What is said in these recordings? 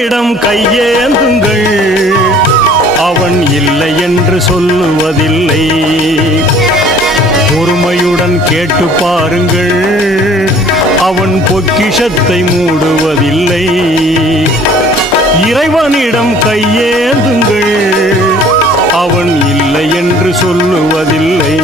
இறைவனிடம் கையேந்துங்கள், அவன் இல்லை என்று சொல்லுவதில்லை. பொறுமையுடன் கேட்டு பாருங்கள், அவன் பொக்கிஷத்தை மூடுவதில்லை. இறைவனிடம் கையேந்துங்கள், அவன் இல்லை என்று சொல்லுவதில்லை.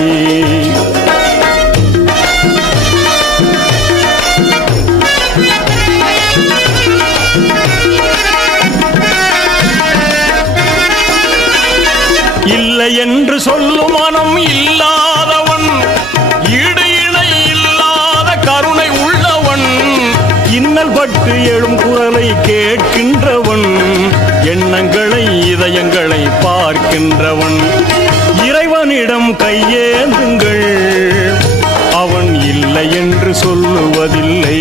இல்லை என்று சொல்லும் மனம் இல்லாதவன், ஈடு இணை இல்லாத கருணை உள்ளவன், இன்னல் பட்டு எழும் குரலை கேட்கின்றவன், எண்ணங்களை இதயங்களை பார்க்கின்றவன். இறைவனிடம் கையேந்துங்கள், அவன் இல்லை என்று சொல்லுவதில்லை.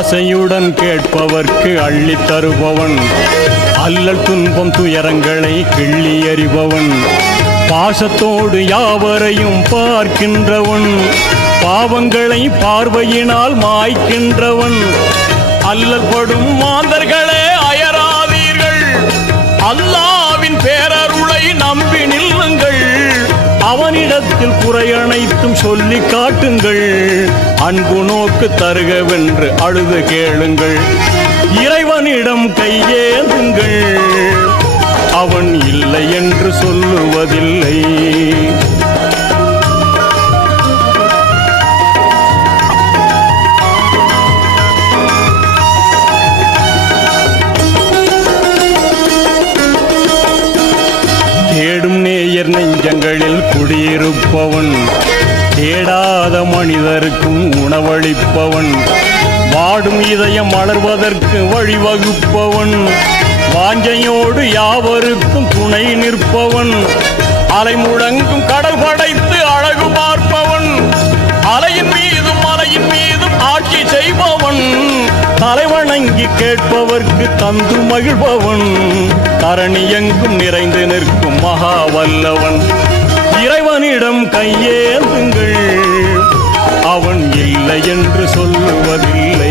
ஆசையுடன் கேட்பவர்க்கு அள்ளி தருபவன், அல்லல் துன்பம் துயரங்களை கிள்ளி எறிபவன், பாசத்தோடு யாவரையும் பார்க்கின்றவன், பாவங்களை பார்வையினால் மாய்க்கின்றவன். அல்லல் படும் மாந்தர்களே அயராதீர்கள், அல்லாவின் பேரருளை நம்பி நில்லுங்கள். அவனிடத்தில் குறையனைத்தும் சொல்லி காட்டுங்கள், அன்பு நோக்கு தருகவென்று அழுது கேளுங்கள். இறைவனிடம் கையேந்துங்கள், அவன் இல்லை என்று சொல்லுவதில்லை. தேடும் நேயர் நெஞ்சங்களில் குடியிருப்பவன், தேடாத மனிதருக்கும் உணவளிப்பவன், வாடும் இதயம் மலர்வதற்கு வழிவகுப்பவன், வாஞ்சையோடு யாவருக்கும் துணை நிற்பவன், அலை முழங்கும் கடல் படைத்து அழகு பார்ப்பவன், அலையின் மீதும் மலையின் மீதும் ஆட்சி செய்பவன், தலைவணங்கி கேட்பவர்க்கு தந்து மகிழ்பவன், தரணி எங்கும் நிறைந்து நிற்கும் மகா வல்லவன். இறைவனிடம் கையேந்துங்கள், அவன் இல்லை என்று சொல்லுவதில்லை.